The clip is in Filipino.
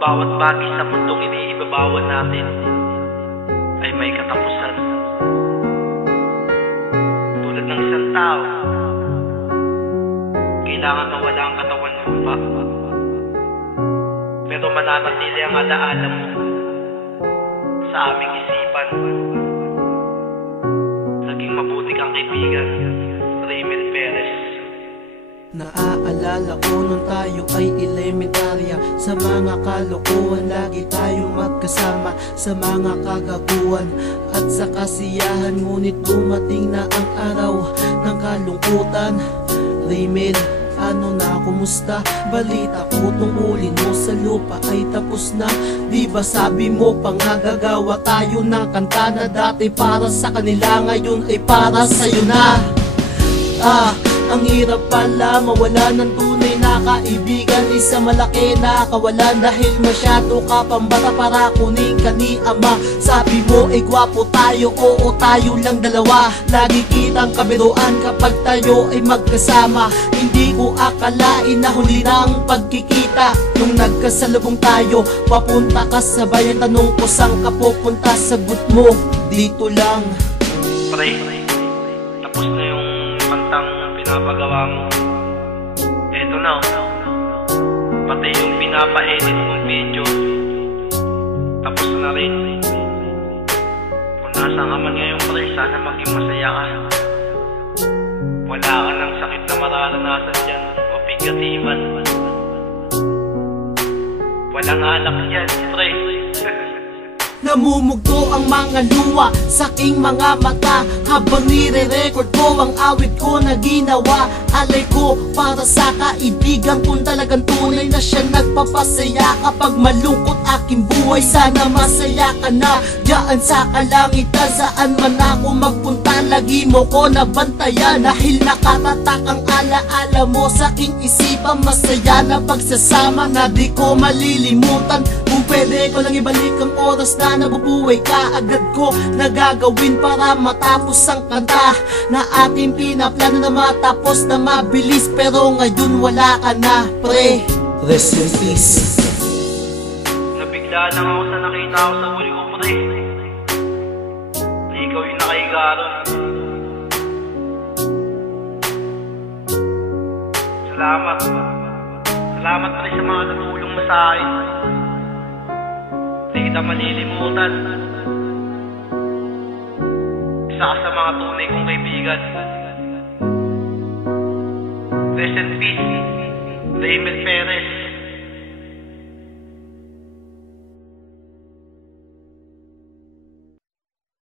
Bawat bagay sa mundong iniibabawan natin ay may katapusan. Tulad ng isang tao, kailangan mawala ang katawan lupa, pero mananatili ang alaala mo sa aming isipan. Naging mabuti kang kaibigan, Raymel Perez. Naaalala ko nung tayo ay elementarya, sa mga kalokohan lagi tayo magkasama, sa mga kagaguhan at sa kasiyahan. Ngunit dumating na ang araw ng kalungkutan. Raymel, ano na, kumusta? Balita ko tungkulin mo sa lupa ay tapos na. Di ba sabi mo pang gagawa tayo ng kanta na dati para sa kanila, ngayon ay para sa'yo na. Ang hirap pala mawala ng tunay na kaibigan, isa malaki na kawalan dahil masyado ka pambata para kunin ka ni ama. Sabi mo ay gwapo tayo, oo tayo lang dalawa, lagi kitang kabiruan kapag tayo ay magkasama. Hindi ko akalain na huli ng pagkikita nung nagkasalubong tayo. Papunta ka sa bayan, tanong ko saan ka pupunta, sagot mo dito lang. Pre, tapos na yung kantang pinapagawa mo. Eto na, pati yung pinapa-edit mong video tapos na rin. Kung nasa ka man ngayon pre, sana maging masaya ka. Wala ka ng sakit na mararanasan dyan o pigatiman. Walang alak dyan pre. Namumugto ang mga luha sa aking mga mata habang nire-record ko ang awit ko na ginawa. Alay ko para sa kaibigan kung talagang tunay na siya nagpapasaya kapag malungkot aking buhay. Sana masaya ka na diyan sa kalangitan, saan man ako magpunta lagi mo ko nabantayan. Dahil nakatatak ang alaala mo sa aking isipan, masaya na pagsasama na di ko malilimutan. Kung pwede ko lang ibalik ang oras na nabubuhay ka, agad ko nagagawin para matapos ang kanta na ating pinaplano na matapos na mabilis. Pero ngayon wala ka na pre, rest in peace. Nabigla lang ako sa nakita ko sa huli ko pre, na ikaw yung nakahiga ron. Salamat pre sa mga natulong mo sa akin. Hindi kita malilimutan. Isa ka sa mga tunay kong kaibigan. Rest in peace, Raymel Perez.